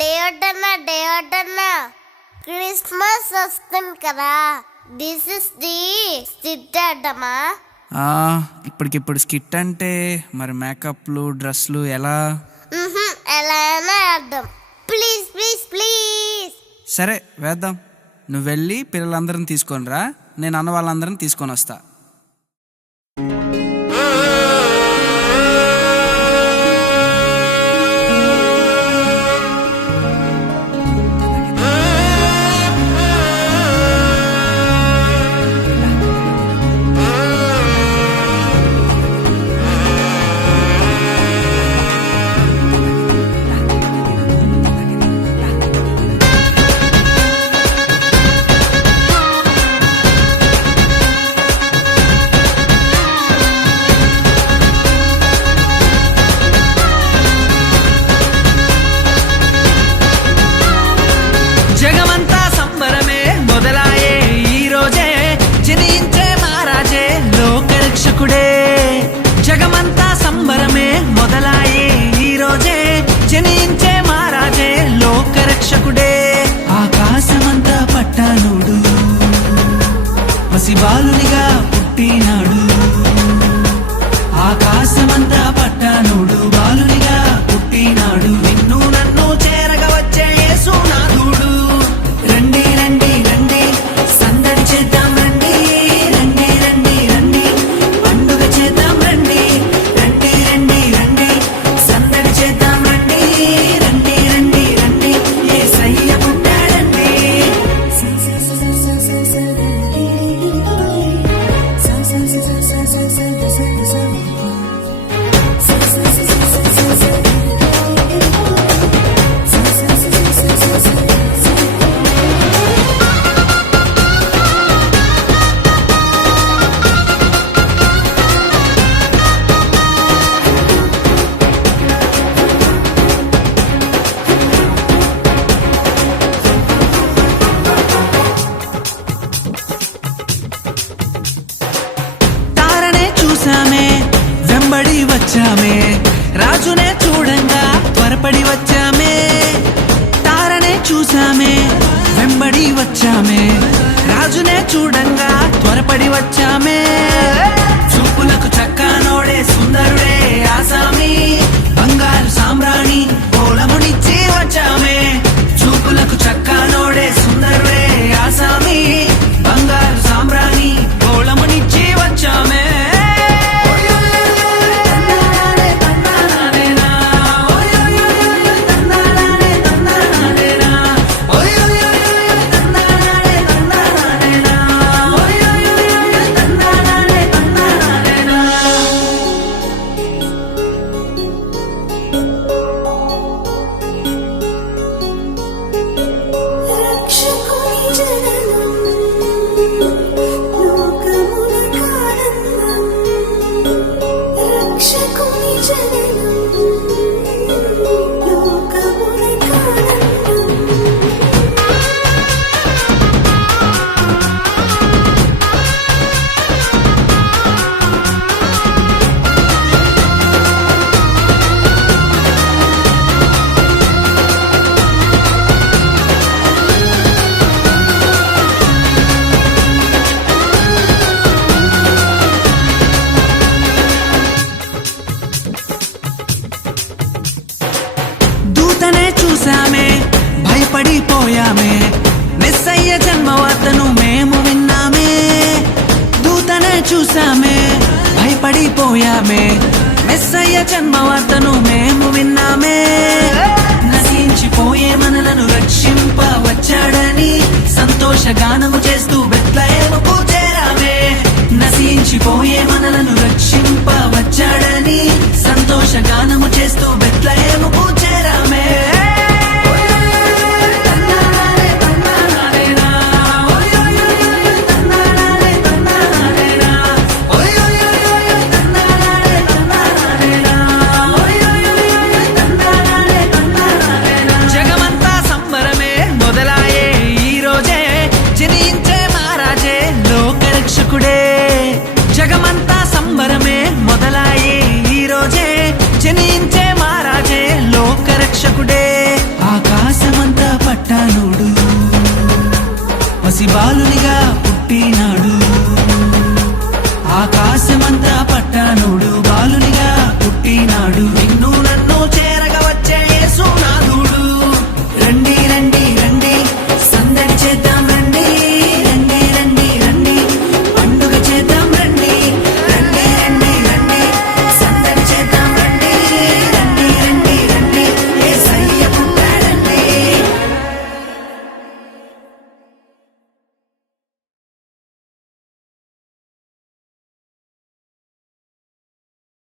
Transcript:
డేవటన్నా Christmas వస్తుంది కదా. This is the skit అడ్డమా? ఇప్పటికిప్పుడు స్కిట్ అంటే మరి మేకప్లు డ్రెస్లు ఎలా? ఎలా అయినా అర్థం. Please please please. సరే వేద్దాం. నువ్వు వెళ్ళి పిల్లలందరిని తీసుకొని రా, నేను అన్న వాళ్ళందరిని తీసుకొని వస్తా. జగమంతా సంబరమే మొదలాయే ఈ రోజే, జనించే మహారాజే లోకరక్షకుడే. జగమంతా సంబరమే మొదలాయే ఈ రోజే, జనించే మహారాజే లోకరక్షకుడే. ఆకాశమంతా పట్టానుడు పసిబాలునిగా పుట్టినాడు. ఆకాశమంతా పట్టానుడు బాలునిగా పుట్టినాడు. నిన్ను నన్ను చేరగా వచ్చే యేసునాథుడు. రండి రండి రండి సందడి చేద్దాం రండి. రండి రండి రండి పండుగ చేద్దాం రండి. రండి రండి రండి సందడి చేద్దాం రండి. రండి రండి రండి యేసయ్య పుట్టాడండి. తారనే చూసామే వెంబడి వచ్చామే, రాజునే చూడంగా త్వరపడి వచ్చామే. తారనే చూసామే వెంబడి వచ్చామే, రాజునే చూడంగా త్వరపడి వచ్చామే. చూపులకు చక్కనోడే సుందరుడే ఆసామి, బంగారు సామ్రాణి పోలమునిచ్చి వచ్చామే. చూపులకు చక్కనోడే సుందరుడే ఆసామి, బంగారు సామ్రాణి పోలమునిచ్చి వచ్చామే. దూతనే చూసామే భయపడిపోయామే, మెస్సయ్య జన్మవార్తను మేము విన్నామే. దూతనే చూసామే భయపడిపోయామే, మెస్సయ్య జన్మవార్తను మేము విన్నామే.